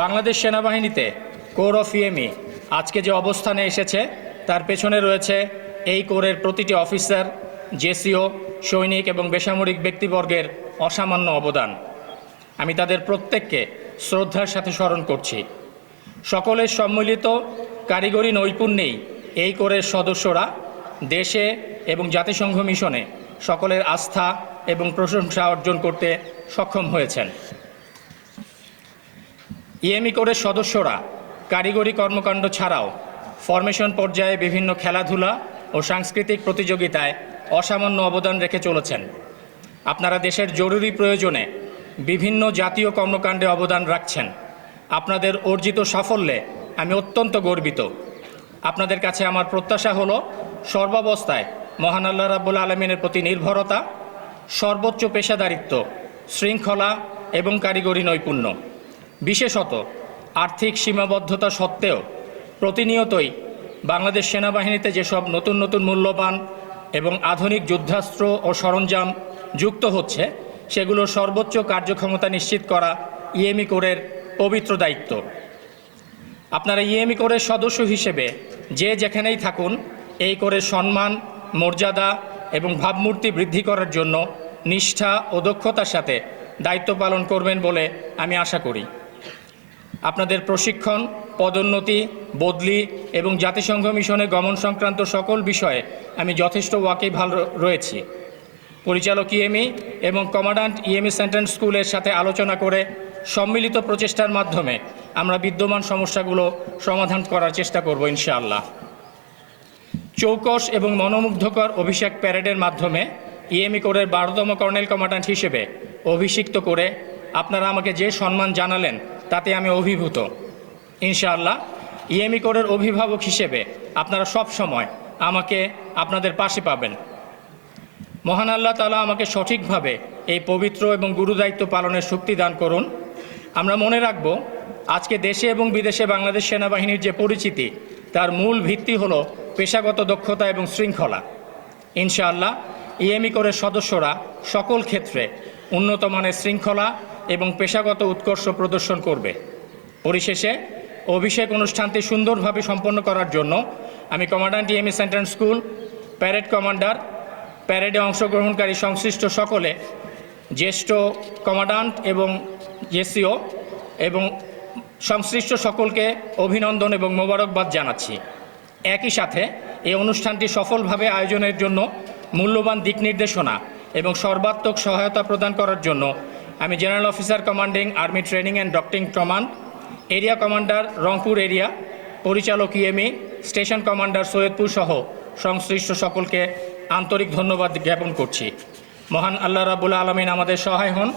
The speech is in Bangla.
বাংলাদেশ সেনাবাহিনীতে কোর অফ ইএমই আজকে যে অবস্থানে এসেছে তার পেছনে রয়েছে এই কোরের প্রতিটি অফিসার, জেসিও, সৈনিক এবং বেসামরিক ব্যক্তিবর্গের অসামান্য অবদান। আমি তাদের প্রত্যেককে শ্রদ্ধার সাথে স্মরণ করছি। সকলের সম্মিলিত কারিগরি নৈপুণ্যেই এই কোরের সদস্যরা দেশে এবং জাতিসংঘ মিশনে সকলের আস্থা এবং প্রশংসা অর্জন করতে সক্ষম হয়েছেন। ইএমই কোরের সদস্যরা কারিগরি কর্মকাণ্ড ছাড়াও ফরমেশন পর্যায়ে বিভিন্ন খেলাধুলা ও সাংস্কৃতিক প্রতিযোগিতায় অসামান্য অবদান রেখে চলেছেন। আপনারা দেশের জরুরি প্রয়োজনে বিভিন্ন জাতীয় কর্মকাণ্ডে অবদান রাখছেন। আপনাদের অর্জিত সাফল্যে আমি অত্যন্ত গর্বিত। আপনাদের কাছে আমার প্রত্যাশা হলো সর্বাবস্থায় মহান আল্লাহ রাব্বুল আলামিনের প্রতি নির্ভরতা, সর্বোচ্চ পেশাদারিত্ব, শৃঙ্খলা এবং কারিগরি নৈপুণ্য। বিশেষত আর্থিক সীমাবদ্ধতা সত্ত্বেও প্রতিনিয়তই বাংলাদেশ সেনাবাহিনীতে যেসব নতুন নতুন মূল্যবান এবং আধুনিক যুদ্ধাস্ত্র ও সরঞ্জাম যুক্ত হচ্ছে সেগুলোর সর্বোচ্চ কার্যক্ষমতা নিশ্চিত করা ইএমই কোরের পবিত্র দায়িত্ব। আপনারা ইএমই কোরের সদস্য হিসেবে যে যেখানেই থাকুন এই কোরের সম্মান, মর্যাদা এবং ভাবমূর্তি বৃদ্ধি করার জন্য নিষ্ঠা ও দক্ষতার সাথে দায়িত্ব পালন করবেন বলে আমি আশা করি। আপনাদের প্রশিক্ষণ, পদোন্নতি, বদলি এবং জাতিসংঘ মিশনে গমন সংক্রান্ত সকল বিষয়ে আমি যথেষ্ট ওয়াকিবহাল রয়েছি। পরিচালক ইএমই এবং কমান্ড্যান্ট ইএমই সেন্ট্রাল স্কুলের সাথে আলোচনা করে সম্মিলিত প্রচেষ্টার মাধ্যমে আমরা বিদ্যমান সমস্যাগুলো সমাধান করার চেষ্টা করব ইনশাআল্লাহ। চৌকস এবং মনোমুগ্ধকর অভিষেক প্যারেডের মাধ্যমে ইএমই কোরের 12তম কর্নেল কমান্ড্যান্ট হিসেবে অভিষিক্ত করে আপনারা আমাকে যে সম্মান জানালেন তাতে আমি অভিভূত। ইনশাআল্লাহ ইএমই কোরের অভিভাবক হিসেবে আপনারা সব সময় আমাকে আপনাদের পাশে পাবেন। মহান আল্লাহ তাআলা আমাকে সঠিকভাবে এই পবিত্র এবং গুরুদায়িত্ব পালনের শক্তি দান করুন। আমরা মনে রাখব, আজকে দেশে এবং বিদেশে বাংলাদেশ সেনাবাহিনীর যে পরিচিতি তার মূল ভিত্তি হল পেশাগত দক্ষতা এবং শৃঙ্খলা। ইনশাআল্লাহ ইএমই কোরের সদস্যরা সকল ক্ষেত্রে উন্নত মানের শৃঙ্খলা এবং পেশাগত উৎকর্ষ প্রদর্শন করবে। পরিশেষে অভিষেক অনুষ্ঠানটি সুন্দরভাবে সম্পন্ন করার জন্য আমি commandant EME central school, parade commander, প্যারেডে অংশগ্রহণকারী সংশ্লিষ্ট সকলে, জ্যেষ্ঠ কমান্ড্যান্ট এবং জেসিও এবং সংশ্লিষ্ট সকলকে অভিনন্দন এবং মোবারকবাদ জানাচ্ছি। একই সাথে এই অনুষ্ঠানটি সফলভাবে আয়োজনের জন্য মূল্যবান দিক নির্দেশনা এবং সর্বাত্মক সহায়তা প্রদান করার জন্য আমি general officer commanding army training and doctrine command, area commander Rangpur area, পরিচালক ইএমই, স্টেশন কমান্ডার সৈয়দপুর সহ সংশ্লিষ্ট সকলকে আন্তরিক ধন্যবাদ জ্ঞাপন করছি। মহান আল্লাহ রাব্বুল আলামিন আমাদের সহায় হন।